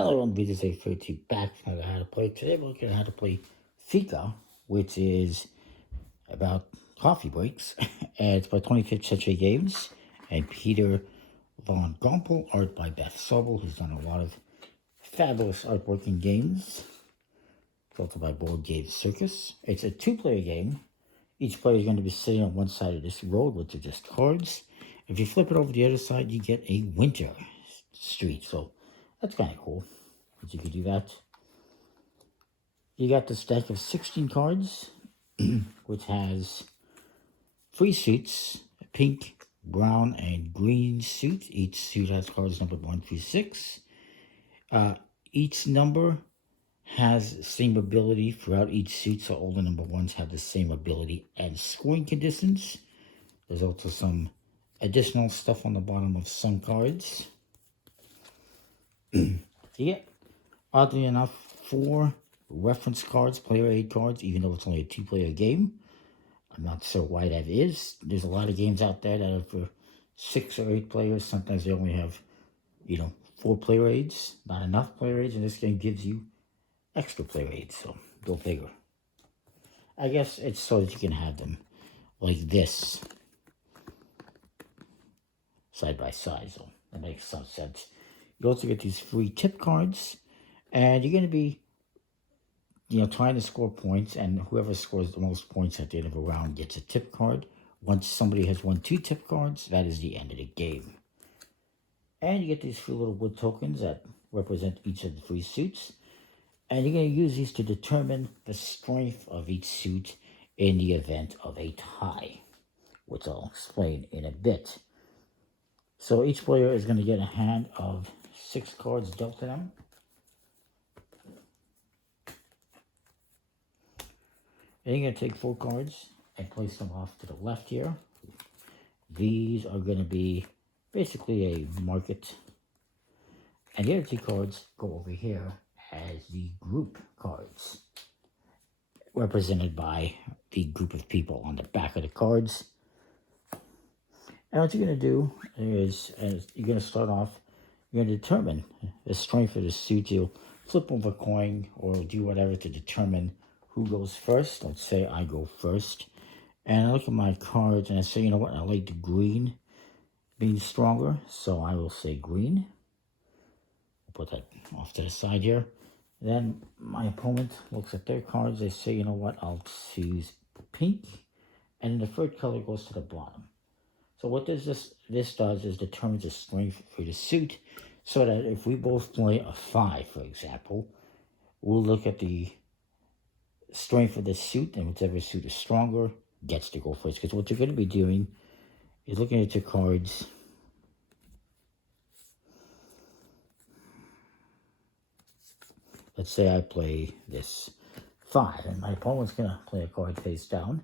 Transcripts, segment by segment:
Hello, I'm BJ32 back from How to Play. Today we're looking at how to play Fika, which is about coffee breaks. And it's by 25th Century Games and Peter von Gompel, art by Beth Sobel, who's done a lot of fabulous artwork in games. It's also by Board Game Circus. It's a two-player game. Each player is going to be sitting on one side of this road, which are just cards. If you flip it over the other side, you get a winter street. So that's kind of cool, but you could do that. You got the stack of 16 cards, which has 3 suits, a pink, brown, and green suit. Each suit has cards numbered 1 through 6. Each number has the same ability throughout each suit, so all the number 1s have the same ability and scoring conditions. There's also some additional stuff on the bottom of some cards. Yeah, oddly enough, 4 reference cards, player aid cards, even though it's only a 2-player game. I'm not sure why that is. There's a lot of games out there that are for 6 or 8 players. Sometimes they only have, 4 player aids. Not enough player aids, and this game gives you extra player aids, so go figure. I guess it's so that you can have them like this, side by side, so that makes some sense. You also get these free tip cards, and you're going to be, trying to score points, and whoever scores the most points at the end of a round gets a tip card. Once somebody has won 2 tip cards, that is the end of the game. And you get these free little wood tokens that represent each of the 3 suits, and you're going to use these to determine the strength of each suit in the event of a tie, which I'll explain in a bit. So each player is going to get a hand of 6 cards dealt to them. And you're going to take 4 cards and place them off to the left here. These are going to be basically a market. And the other 2 cards go over here as the group cards, represented by the group of people on the back of the cards. And what you're going to do is, you're going to start off, you're going to determine the strength of the suit. You'll flip over a coin or do whatever to determine who goes first. Let's say I go first. And I look at my cards and I say, you know what, I like the green being stronger, so I will say green. I'll put that off to the side here. Then my opponent looks at their cards. They say, you know what, I'll choose pink. And then the third color goes to the bottom. So what this does is determines the strength for the suit, so that if we both play a 5, for example, we'll look at the strength of the suit, and whichever suit is stronger gets to go first. Because what you're going to be doing is looking at your cards. Let's say I play this 5, and my opponent's going to play a card face down.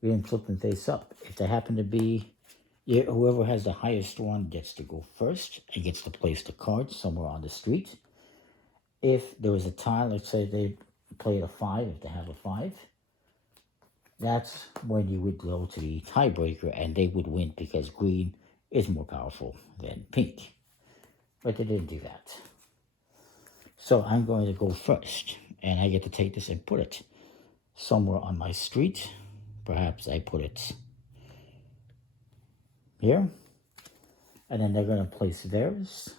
We then flip them face up. If they happen to be, whoever has the highest one gets to go first and gets to place the card somewhere on the street. If there was a tie, let's say they played a 5, if they have a 5, that's when you would go to the tiebreaker and they would win because green is more powerful than pink. But they didn't do that. So I'm going to go first, and I get to take this and put it somewhere on my street. Perhaps I put it here, and then they're going to place theirs.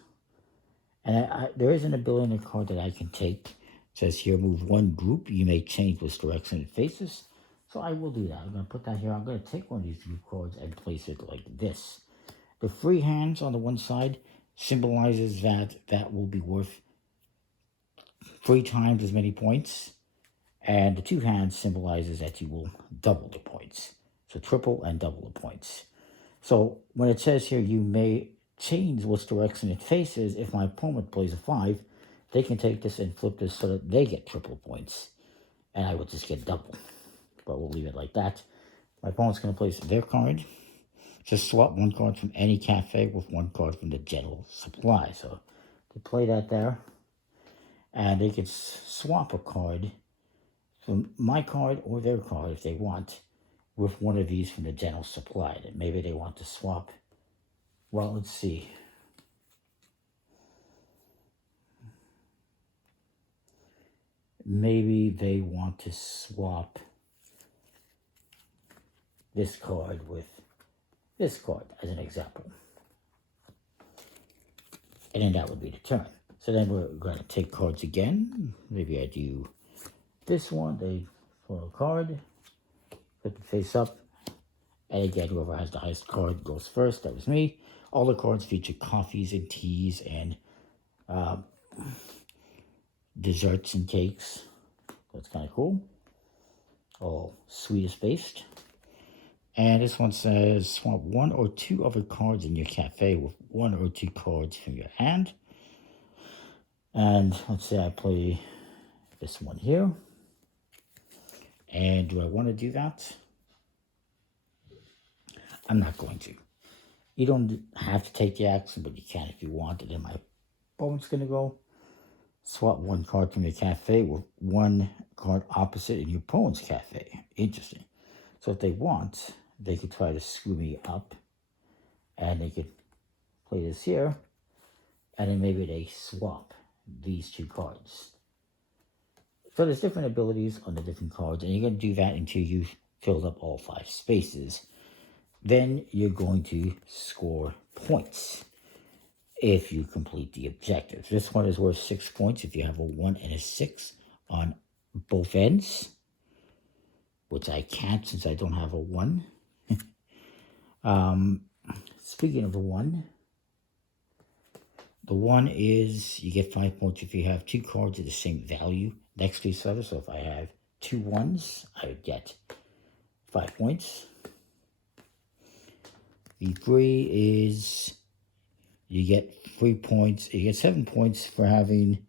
And there is an ability in the card that I can take. It says here, move 1 group. You may change which direction it faces. So I will do that. I'm going to put that here. I'm going to take one of these group cards and place it like this. The free hands on the one side symbolizes that will be worth 3 times as many points. And the 2 hands symbolizes that you will double the points. So triple and double the points. So when it says here, you may change which direction it faces, if my opponent plays a 5, they can take this and flip this so that they get triple points. And I will just get double. But we'll leave it like that. My opponent's going to place their card. Just swap 1 card from any cafe with 1 card from the general supply. So they play that there. And they can swap a card from my card or their card if they want with one of these from the general supply that maybe they want to swap. Well, let's see. maybe they want to swap this card with this card as an example. And then that would be the turn. So then we're going to take cards again. Maybe I do this one. They throw a card, flip it face up. And again, whoever has the highest card goes first. That was me. All the cards feature coffees and teas and desserts and cakes. That's kind of cool. All Swedish based. And this one says swap 1 or 2 other cards in your cafe with 1 or 2 cards from your hand. And let's say I play this one here. And do I want to do that? I'm not going to. You don't have to take the action, but you can if you want. And then my opponent's going to go swap 1 card from your cafe with 1 card opposite in your opponent's cafe. Interesting. So if they want, they could try to screw me up. And they could play this here. And then maybe they swap these 2 cards. So there's different abilities on the different cards. And you're going to do that until you've filled up all 5 spaces. Then you're going to score points if you complete the objective. This one is worth 6 points if you have a 1 and a 6 on both ends, which I can't since I don't have a 1. Speaking of the 1 is you get 5 points if you have 2 cards of the same value next to each other. So if I have 2 1s, I would get 5 points. The 3 is you get 3 points. You get 7 points for having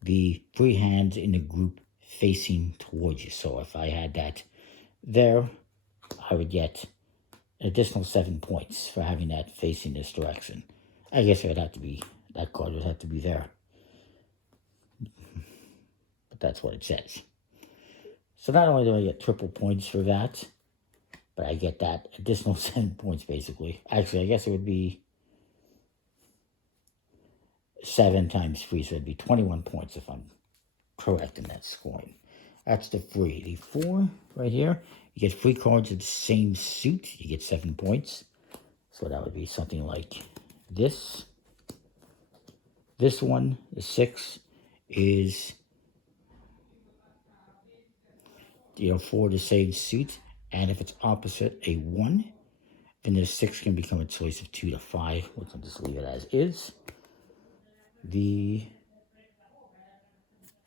the 3 hands in a group facing towards you. So if I had that there, I would get an additional 7 points for having that facing this direction. I guess it would have to be, that card would have to be there. But that's what it says. So not only do I get triple points for that, but I get that additional 7 points, basically. Actually, I guess it would be 7 times 3, so it would be 21 points if I'm correct in that scoring. That's the 3. The 4, right here, you get 3 cards of the same suit. You get 7 points. So that would be something like this. This one, the 6, is, 4 the same suit. And if it's opposite a 1, then the 6 can become a choice of 2 to 5, which I'll just leave it as is. The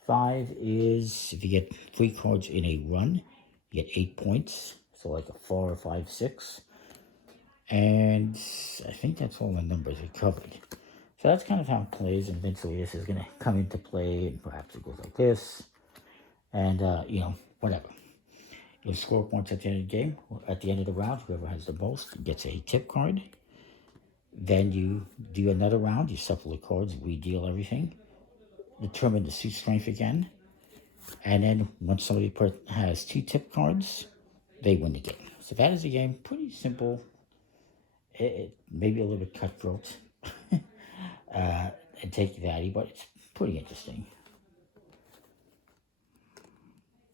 5 is, if you get 3 cards in a run, you get 8 points. So like a 4, 5, 6. And I think that's all the numbers we covered. So that's kind of how it plays. And eventually this is going to come into play. And perhaps it goes like this. And, whatever. You'll score points at the end of the game. At the end of the round, whoever has the most gets a tip card. Then you do another round. You shuffle the cards, re-deal everything. Determine the suit strength again. And then once somebody has 2 tip cards, they win the game. So that is the game. Pretty simple. It maybe a little bit cutthroat. And take value, but it's pretty interesting.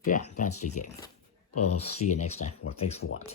Yeah, that's the game. I'll see you next time. Well, thanks for watching.